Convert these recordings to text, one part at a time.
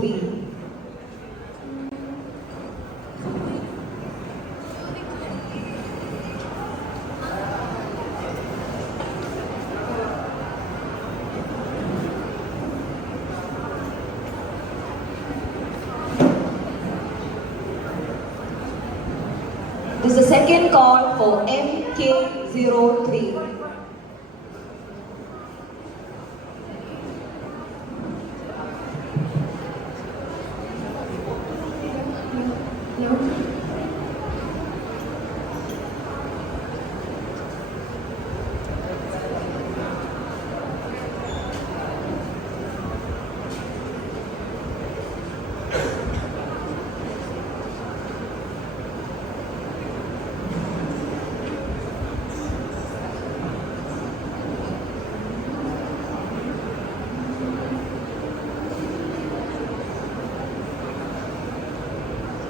MK03. This is the second call for MK03.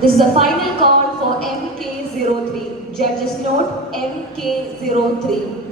This is the final call for MK03. Judges note MK03.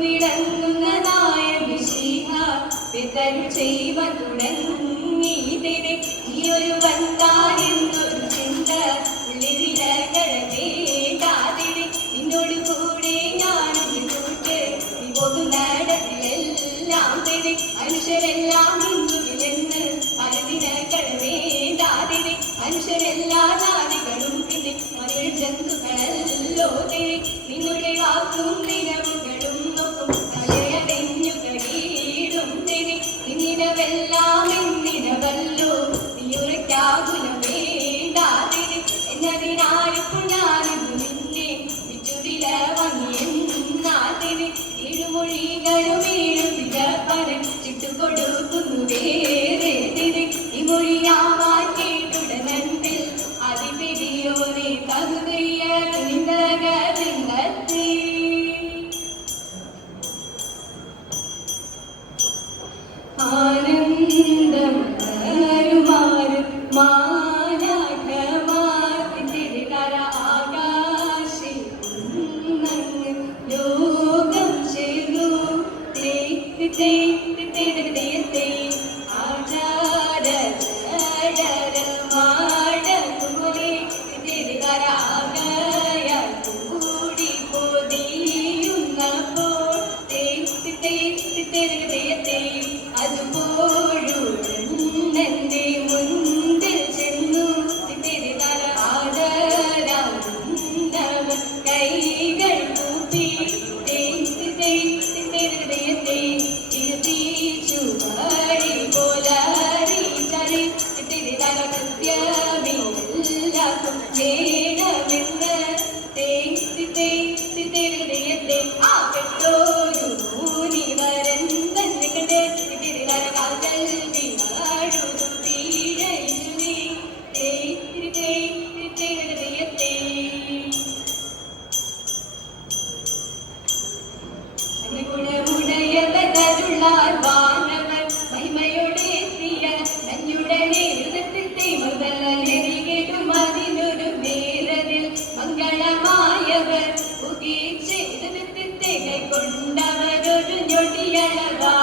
വിളങ്ങുന്നതായ മിശിഹ പിതരു ചെയ്വ തുടങ്ങിയതിനെ ഈ ഒരു വന്താരെന്നൊരു ചിന്ത ഉള്ളിവിലകളേണ്ടാതിനെ നിന്നോട് കൂടെ ഞാനൊരു കൂട്ട് നീ പോകുന്ന നടത്തിലെല്ലാം തിരെ മനുഷ്യരെല്ലാം ഹിന്ദുവിലെന്ന് പലതിനകൾ വേണ്ടാതിരെ മനുഷ്യരെല്ലാ ജാതികളും പിന്നെ മനുഷ്യ ജന്തുക്കളല്ലോ തിരെ നിങ്ങളുടെ വാക്കും നിലവുകളും നോക്കും തലയടഞ്ഞു കഴിയിടും തിരെ നിന്നിനവെല്ലാം എന്നിനവല്ലോ നീയുറയ്ക്കാകുല വേണ്ടാതിരെ എന്നതിനാലിപ്പോൾ ഞാനിന്നു നിന്നെ വിറ്റുവില വാങ്ങിയെന്നാതിരെ ഇരുമൊഴികളും ഏഴുവില പരച്ചിട്ടു കൊടുക്കുന്നു വേറെ തിരെ ഈ മൊഴിയാവാൻ കേട്ടുടനത്തിൽ അതിപെരിയോനെ തകുതയ്യ നിന്ദകലിംഗത്തെ ആനന്ദം കരുമാറും മാലാഖമാർത്തിൻ്റെ കര ആകാശേ നങ്ങ് ലോകം ചേർന്നു തേ ആചാര മാടകുലെ കര ആകയ കൂടി പൊതിയുന്നപ്പോൾ അതുപോഴുടന്റെ മുൻപിൽ ചെന്നു തിരുതര ആദരവ കൈകൾ കൂപ്പി ഇരുത്തിച്ചു പാടി പോലാരി ചരി തിരുതര കൃത്യമില്ലാക്കും വേണമെന്ന് തിരുതയത്തെ ആ പെട്ടോരു മൂനിവരൻ തന്നെ കണ്ട് തിരുതര കാതൽ വിനാടും വീഴയുമേ തിരുതയത്തെ ഗുണമുടയവരുള്ളാർ വാനവർ മഹിമയോടെ എത്തിയ നഞ്ഞുടനെ കേട്ടും അതിനൊരു വേരതിൽ മംഗളമായവർ കൈക്കൊണ്ടവരൊരു ഞൊടിയളവാ